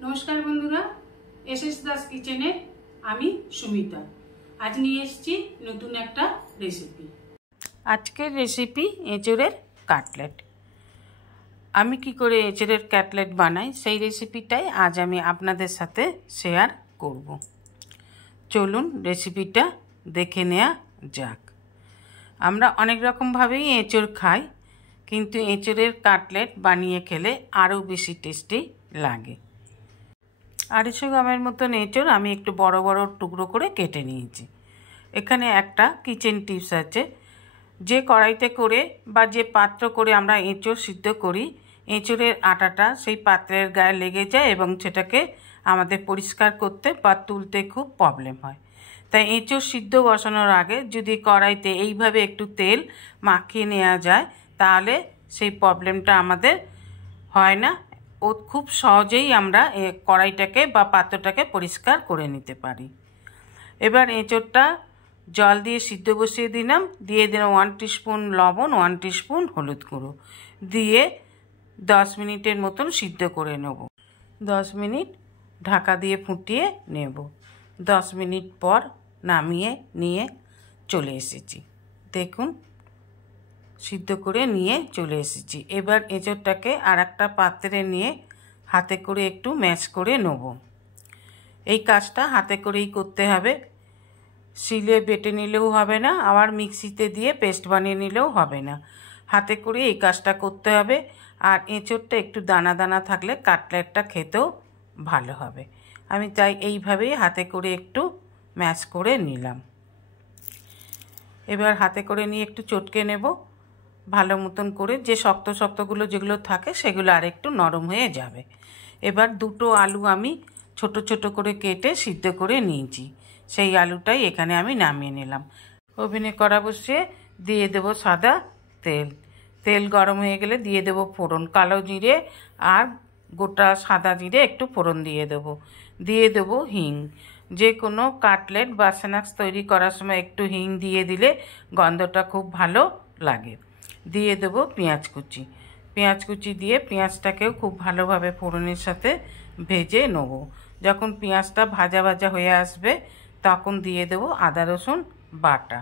नमस्कार बंधुरा एसएस दास किचेने आमी सुमिता आज निये एसेछि नतून एकटा रेसिपि। आजकेर रेसिपि एঁচড়ের काटलेट। आमी कि करे एঁচড়ের काटलेट बानाई सेई रेसिपिटाई आज आमी आपनादेर साथे शेयर करब। चलुन रेसिपिटा देखे नेওয়া যাক। আমরা অনেক রকম ভাবেই এঁচড় খাই, কিন্তু এঁচড়ের কাটলেট বানিয়ে খেলে আরও বেশি টেস্টি লাগে। 250 গ্রামের মতন এঁচড় আমি একটু বড় বড় টুকরো করে কেটে নিয়েছি। এখানে একটা কিচেন টিপস আছে, যে কড়াইতে করে বা যে পাত্র করে আমরা এঁচড় সিদ্ধ করি, এঁচড়ের আটাটা সেই পাত্রের গায়ে লেগে যায় এবং সেটাকে আমাদের পরিষ্কার করতে বা তুলতে খুব প্রবলেম হয়। তাই এঁচড় সিদ্ধ বসানোর আগে যদি কড়াইতে এইভাবে একটু তেল মাখিয়ে নেওয়া যায় তাহলে সেই প্রবলেমটা আমাদের হয় না ও খুব সহজেই আমরা কড়াইটাকে বা পাত্রটাকে পরিষ্কার করে নিতে পারি। এবার এঁচড়টা জল দিয়ে সিদ্ধ বসিয়ে দিলাম, দিয়ে দিলাম 1 টিস্পুন লবণ, 1 টিস্পুন হলুদ গুঁড়ো দিয়ে 10 মিনিটের মতন সিদ্ধ করে নেব। 10 মিনিট ঢাকা দিয়ে ফুটিয়ে নেব। 10 মিনিট পর নামিয়ে নিয়ে চলে এসেছি। দেখুন সিদ্ধ করে নিয়ে চলে এসেছি। এবার এঁচড়টাকে আর একটা পাত্রে নিয়ে হাতে করে একটু ম্যাশ করে নেব। এই কাজটা হাতে করেই করতে হবে, শিলে বেটে নিলেও হবে না, আবার মিক্সিতে দিয়ে পেস্ট বানিয়ে নিলেও হবে না। হাতে করে এই কাজটা করতে হবে। আর এঁচড়টা একটু দানা দানা থাকলে কাটলেটটা খেতেও ভালো হবে। আমি তাই এইভাবেই হাতে করে একটু ম্যাশ করে নিলাম। এবার হাতে করে নিয়ে একটু চটকে নেব ভালো মতন করে, যে শক্ত শক্তগুলো যেগুলো থাকে সেগুলো আর একটু নরম হয়ে যাবে। এবার দুটো আলু আমি ছোট ছোট করে কেটে সিদ্ধ করে নিয়েছি, সেই আলুটাই এখানে আমি নামিয়ে নিলাম। ওভেনে কড়া বসিয়ে দিয়ে দেব সাদা তেল। তেল গরম হয়ে গেলে দিয়ে দেব ফোড়ন, কালো জিরে আর গোটা সাদা জিরে একটু ফোড়ন দিয়ে দেব। দিয়ে দেব হিং। যে কোনো কাটলেট বা স্ন্যাক্স তৈরি করার সময় একটু হিং দিয়ে দিলে গন্ধটা খুব ভালো লাগে। দিয়ে দেব পেঁয়াজ কুচি। পেঁয়াজ কুচি দিয়ে পেঁয়াজটাকেও খুব ভালোভাবে ফোড়নের সাথে ভেজে নেব। যখন পেঁয়াজটা ভাজা ভাজা হয়ে আসবে তখন দিয়ে দেব আদা রসুন বাটা।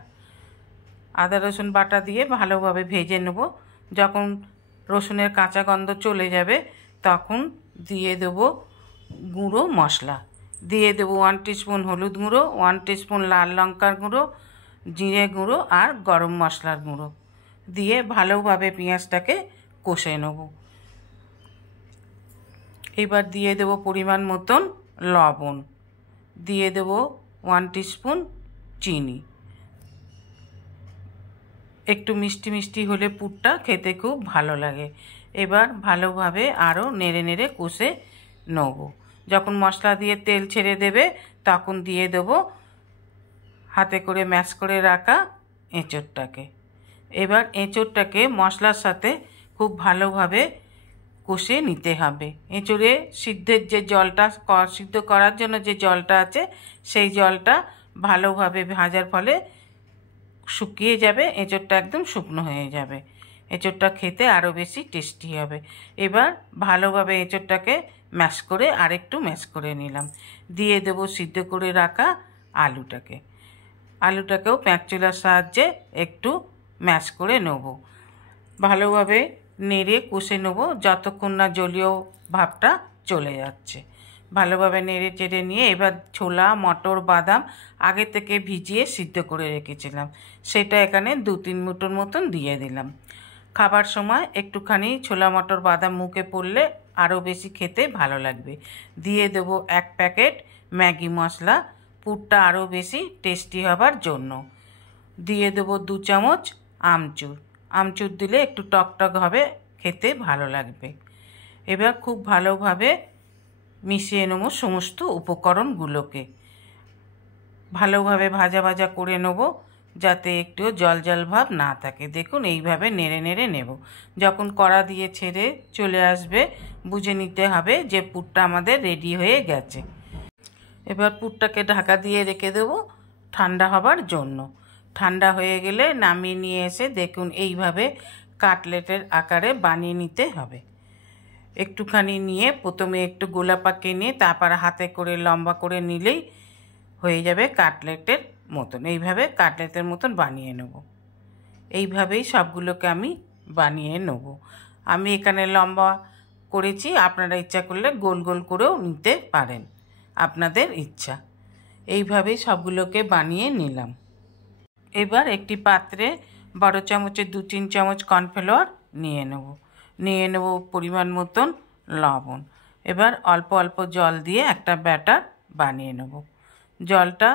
আদা রসুন বাটা দিয়ে ভালোভাবে ভেজে নেব। যখন রসুনের কাঁচা গন্ধ চলে যাবে তখন দিয়ে দেব গুঁড়ো মশলা। দিয়ে দেব 1 টিস্পুন হলুদ গুঁড়ো, 1 টিস্পুন লাল লঙ্কার গুঁড়ো, জিরে গুঁড়ো আর গরম মশলার গুঁড়ো দিয়ে ভালোভাবে পেঁয়াজটাকে কষে নেব। এবার দিয়ে দেব পরিমাণ মতন লবণ, দিয়ে দেব 1 টিস্পুন চিনি। একটু মিষ্টি মিষ্টি হলে পুরটা খেতে খুব ভালো লাগে। এবার ভালোভাবে আরও নেড়ে নেড়ে কষে নেব। যখন মশলা দিয়ে তেল ছেড়ে দেবে তখন দিয়ে দেব হাতে করে ম্যাশ করে রাখা এঁচড়টাকে। এবার এঁচড়টাকে মশলার সাথে খুব ভালোভাবে কষে নিতে হবে। এঁচড়ে সিদ্ধের যে জলটা, সিদ্ধ করার জন্য যে জলটা আছে সেই জলটা ভালোভাবে ভাজার ফলে শুকিয়ে যাবে, এঁচড়টা একদম শুকনো হয়ে যাবে। এঁচড়টা খেতে আরও বেশি টেস্টি হবে। এবার ভালোভাবে এঁচড়টাকে ম্যাশ করে আরেকটু ম্যাশ করে নিলাম। দিয়ে দেব সিদ্ধ করে রাখা আলুটাকে। আলুটাকেও প্যাঁচুলার সাহায্যে একটু ম্যাশ করে নেব। ভালোভাবে নেড়ে কষে নেব যতক্ষণ না জলীয় ভাবটা চলে যাচ্ছে। ভালোভাবে নেড়ে চেড়ে নিয়ে এবার ছোলা, মটর, বাদাম আগে থেকে ভিজিয়ে সিদ্ধ করে রেখেছিলাম সেটা এখানে 2-3 মুঠোর মতন দিয়ে দিলাম। খাবার সময় একটুখানি ছোলা, মটর, বাদাম মুখে পড়লে আরও বেশি খেতে ভালো লাগবে। দিয়ে দেব 1 প্যাকেট ম্যাগি মশলা, পুরটা আরও বেশি টেস্টি হবার জন্য। দিয়ে দেব 2 চামচ আমচুর। আমচুর দিলে একটু টকটক হবে, খেতে ভালো লাগবে। এবার খুব ভালোভাবে মিশিয়ে নেব সমস্ত উপকরণগুলোকে। ভালোভাবে ভাজা ভাজা করে নেব যাতে একটুও জল জল ভাব না থাকে। দেখুন এইভাবে নেড়ে নেড়ে নেব। যখন কড়া দিয়ে ছেড়ে চলে আসবে বুঝে নিতে হবে যে পুরটা আমাদের রেডি হয়ে গেছে। এবার পুরটাকে ঢাকা দিয়ে রেখে দেব ঠান্ডা হবার জন্য। ঠান্ডা হয়ে গেলে নামিয়ে নিয়ে এসে দেখুন এইভাবে কাটলেটের আকারে বানিয়ে নিতে হবে। একটুখানি নিয়ে প্রথমে একটু গোলাপাকে নিয়ে তারপর হাতে করে লম্বা করে নিলেই হয়ে যাবে কাটলেটের মতন। এইভাবে কাটলেটের মতন বানিয়ে নেব। এইভাবেই সবগুলোকে আমি বানিয়ে নেব। আমি এখানে লম্বা করেছি, আপনারা ইচ্ছা করলে গোল গোল করেও নিতে পারেন, আপনাদের ইচ্ছা। এইভাবেই সবগুলোকে বানিয়ে নিলাম। এবার একটি পাত্রে বড় চামচের 2-3 চামচ কর্নফ্লাওয়ার নিয়ে নেব পরিমাণ মতন লবণ। এবার অল্প অল্প জল দিয়ে একটা ব্যাটার বানিয়ে নেব। জলটা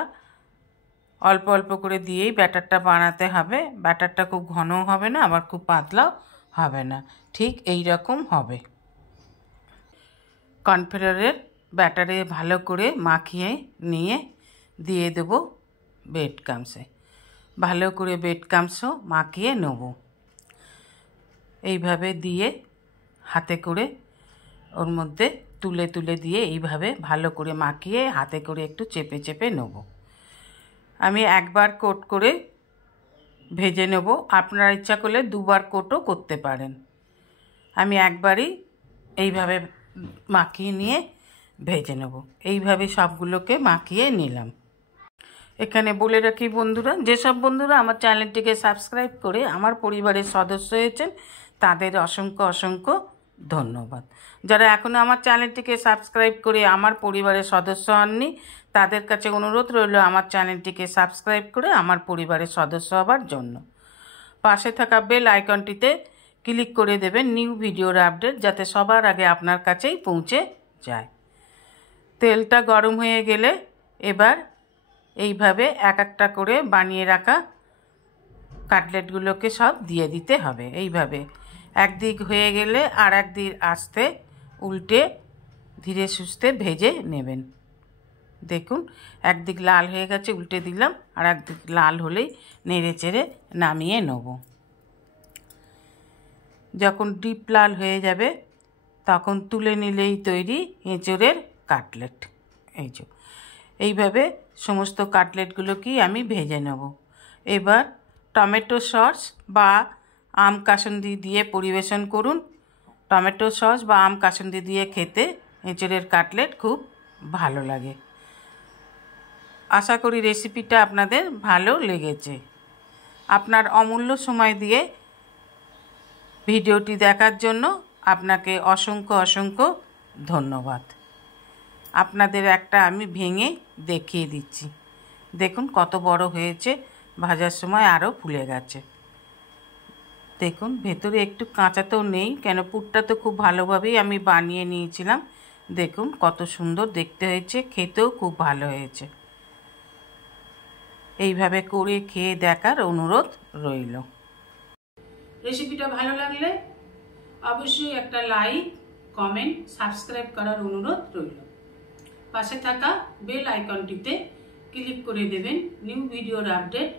অল্প অল্প করে দিয়েই ব্যাটারটা বানাতে হবে। ব্যাটারটা খুব ঘনও হবে না, আবার খুব পাতলাও হবে না, ঠিক এই রকম হবে। কর্নফ্লাওয়ারের ব্যাটারে ভালো করে মাখিয়ে নিয়ে দিয়ে দেব ব্রেড ক্রাম্বসে। ভালো করে ব্রেড ক্রাম্বসও মাখিয়ে নেব। এইভাবে দিয়ে হাতে করে ওর মধ্যে তুলে তুলে দিয়ে এইভাবে ভালো করে মাখিয়ে হাতে করে একটু চেপে চেপে নেব। আমি একবার কোট করে ভেজে নেব, আপনারা ইচ্ছা করলে 2বার কোটও করতে পারেন। আমি একবারই এইভাবে মাখিয়ে নিয়ে ভেজে নেব। এইভাবে সবগুলোকে মাখিয়ে নিলাম। এখানে বলে রাখি বন্ধুরা, যেসব বন্ধুরা আমার চ্যানেলটিকে সাবস্ক্রাইব করে আমার পরিবারের সদস্য হয়েছেন তাদের অসংখ্য অসংখ্য ধন্যবাদ। যারা এখনও আমার চ্যানেলটিকে সাবস্ক্রাইব করে আমার পরিবারের সদস্য হননি তাদের কাছে অনুরোধ রইল আমার চ্যানেলটিকে সাবস্ক্রাইব করে আমার পরিবারের সদস্য হবার জন্য। পাশে থাকা বেল আইকনটিতে ক্লিক করে দেবেন নিউ ভিডিওর আপডেট যাতে সবার আগে আপনার কাছেই পৌঁছে যায়। তেলটা গরম হয়ে গেলে এবার এইভাবে এক একটা করে বানিয়ে রাখা কাটলেটগুলোকে সব দিয়ে দিতে হবে। এইভাবে একদিক হয়ে গেলে আর একদিক আস্তে উল্টে ধীরে সুস্থে ভেজে নেবেন। দেখুন একদিক লাল হয়ে গেছে, উল্টে দিলাম, আর একদিক লাল হলেই নেড়ে চেড়ে নামিয়ে নেব। যখন ডিপ লাল হয়ে যাবে তখন তুলে নিলেই তৈরি এঁচোড়ের কাটলেট। এইভাবে সমস্ত কাটলেটগুলোকেই আমি ভেজে নেব। এবার টমেটো সস বা আম কাসুন্দি দিয়ে পরিবেশন করুন। টমেটো সস বা আম কাসুন্দি দিয়ে খেতে এঁচোড়ের কাটলেট খুব ভালো লাগে। আশা করি রেসিপিটা আপনাদের ভালো লেগেছে। আপনার অমূল্য সময় দিয়ে ভিডিওটি দেখার জন্য আপনাকে অসংখ্য অসংখ্য ধন্যবাদ। আপনাদের একটা আমি ভেঙে দেখিয়ে দিচ্ছি। দেখুন কত বড় হয়েছে, ভাজার সময় আরও ফুলে গেছে। দেখুন ভেতরে একটু কাঁচা তো নেই, কেন পুরটা তো খুব ভালোভাবেই আমি বানিয়ে নিয়েছিলাম। দেখুন কত সুন্দর দেখতে হয়েছে, খেতেও খুব ভালো হয়েছে। এইভাবে করে খেয়ে দেখার অনুরোধ রইল। রেসিপিটা ভালো লাগলে অবশ্যই একটা লাইক, কমেন্ট, সাবস্ক্রাইব করার অনুরোধ রইল। পাশে থাকা বেল আইকনটিতে ক্লিক করে দেবেন নিউ ভিডিওর আপডেট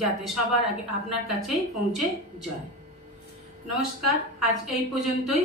যাতে সবার আগে আপনার কাছেই পৌঁছে যায়। নমস্কার, আজ এই পর্যন্তই।